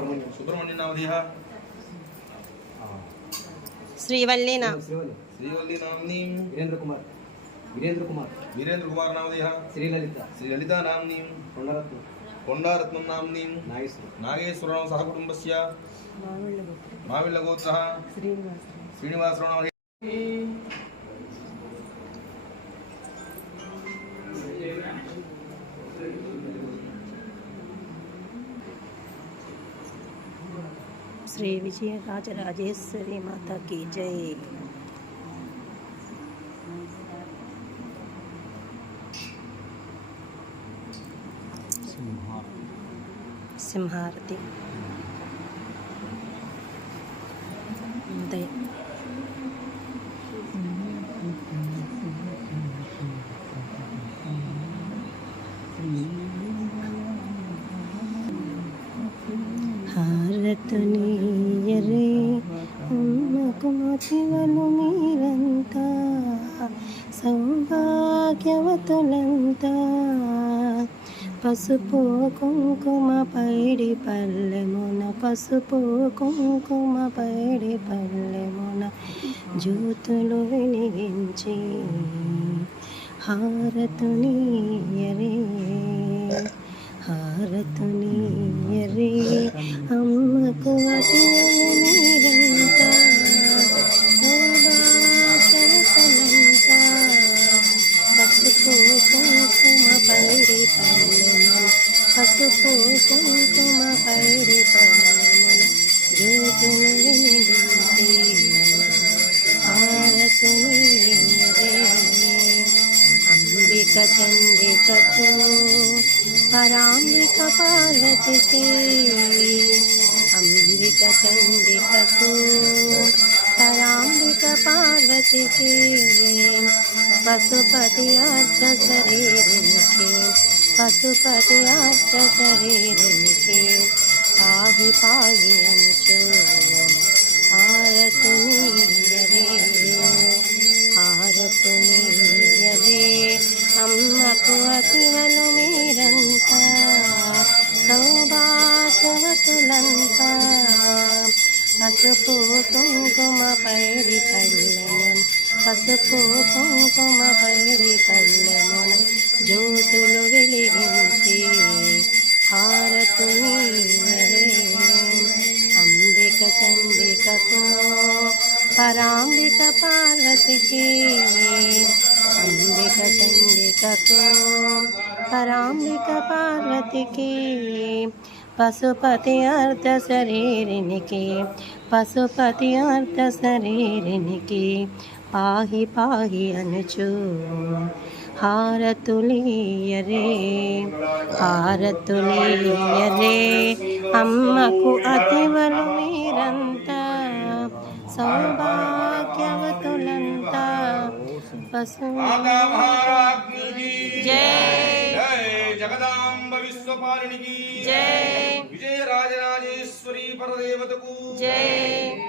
సుబ్రహ్మణ్యం. సుబ్రహ్మణ్యం శ్రీవల్లిన శ్రీవల్లి శ్రీవల్లి. నామ్ని? వీరేంద్ర కుమార్ వీరేంద్ర కుమార్ వీరేంద్ర కుమార్ నామధేయ శ్రీలలిత శ్రీ లలితా నామ్ని? కొండరత్నం. కొండారత్నం నామ్ని? నాగేశ్వరం. నాగేశ్వరరావు సహ కుటుంబస్య మావిళ్ళ గోత్ర. శ్రీనివాసరావు. श्री विजय राज राजेश्वरी माता की जय। सिंहारती। हारतनी సౌభాగ్యవతులంతా పసుపు కుంకుమ పైడి పల్లెమున పసుపు కుంకుమ పైడి పల్లెమున జ్యోతులు వెలిగించి హారతునీయరే హారతునీయరే అమ్మకు అతి चण्डिकू पराम्बिकपार्वती पार्वती अम्बिकचण्डिकसु पराम्बिक पार्वतीरे पशुपति अर्ज शरीरमिके पशुपति अर्थ पाहि पाहिपायन्तु పసుపు కుంకుమ పైడి పల్లెమున పసుపు కుంకుమ పైడి పల్లెమున జ్యోతులు వెలిగించి హారతునీయరే అంబిక చండికకు పరాంబిక పార్వతికి అంబిక చండికకు పరాంబిక పార్వతికి పశుపతి అర్ధ శరీరినికి పశుపతి అర్ధ శరీరినికి పాహి పాహి అనుచు. హారతులీయరే హారతులీయరే అమ్మకు అతివలు మీరంతా సౌభాగ్యవతులంతా. పశు ఆకామహారాజ్ఞికి జై. జై. జగదాంబ విశ్వపాలినికి జై. విజయ రాజరాజేశ్వరి పరదేవతకు. జై.